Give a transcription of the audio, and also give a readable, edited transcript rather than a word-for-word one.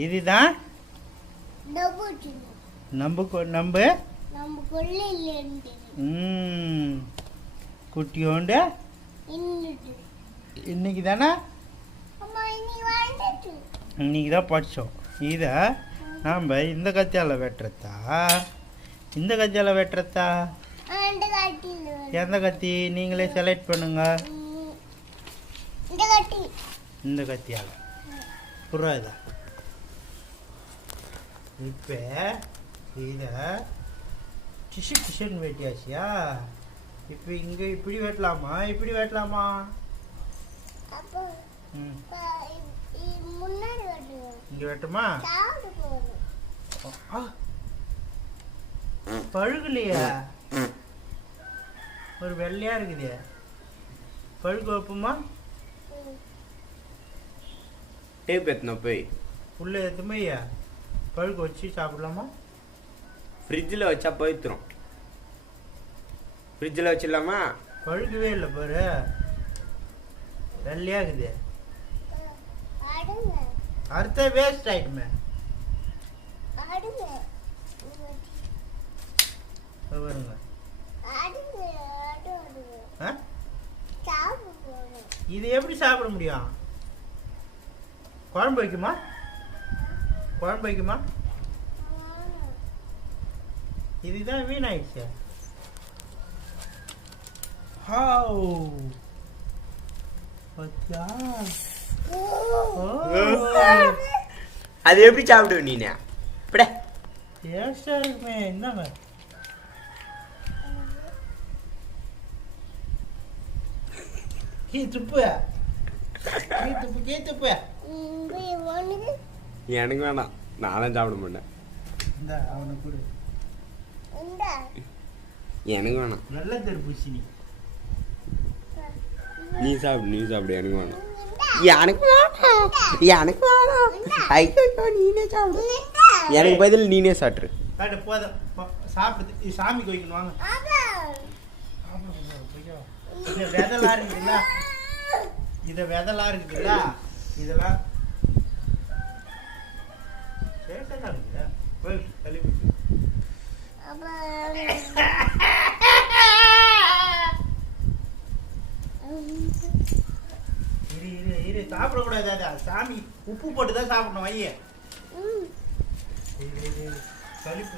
இதுதான் குட்டியோண்டு இன்னைக்கு தானே இன்னைக்கு தான் படித்தோம். இதை நாம் இந்த கத்தியால் வெட்டுறதா இந்த கத்தியால் வெட்டுறதா எந்த கத்தி நீங்களே செலக்ட் பண்ணுங்க. இந்த கத்தியால் புரியுதா? இப்போ இதை டிஷன் வெட்டியாச்சியா? இப்போ இங்கே இப்படி வெட்டலாமா இப்படி வெட்டலாமா? இங்கே வெட்டுமா? பழுகலையா? ஒரு வெள்ளையா இருக்குது, பழுக்க வைப்போமா? டேப் எத்தனை போய் உள்ள எத்துமையா பழுக்க வச்சு சாப்பிடலாமா? ஃப்ரிட்ஜில் வச்சா போய்த்துரும். ஃப்ரிட்ஜில் வச்சிடலாமா? பழுக்கவே இல்லை பாரு, வெள்ளையா இருக்குது. அடுத்த வேஸ்ட் ஆயிடுமே. பாருங்க இது எப்படி சாப்பிட முடியும்? குழம்பு வைக்குமா? குழம்பு வைக்குமா? இதுதான் வீணாயிடுச்சு. அது எப்படி சாப்பிடுவ நீ? டேஸ்டா இருக்குமே. என்னங்க எனக்கு வேணாம், நானும் சாப்பிட மாட்டேன். எனக்கு வேணாம். நல்ல தர்பூசி நீ சாப்பிடு எனக்கு வேணாம். எனக்கு வேணாம், எனக்கு வேணாம். ஐயோ நீனே சாப்பிடு. எனக்கு பதில் நீனே சாப்பிட்ரு. போதும் சாப்பிடுது. சாமிக்கு வைக்கணும் வாங்க. வெதலா இருக்குதுல்ல, இதை வெதலா இருக்குதுல்ல, இதெல்லாம் சேட்டா இருக்குதா? இரு சாப்பிடக்கூடாது. சாமி உப்பு போட்டு தான் சாப்பிடணும். வைய கழிப்பு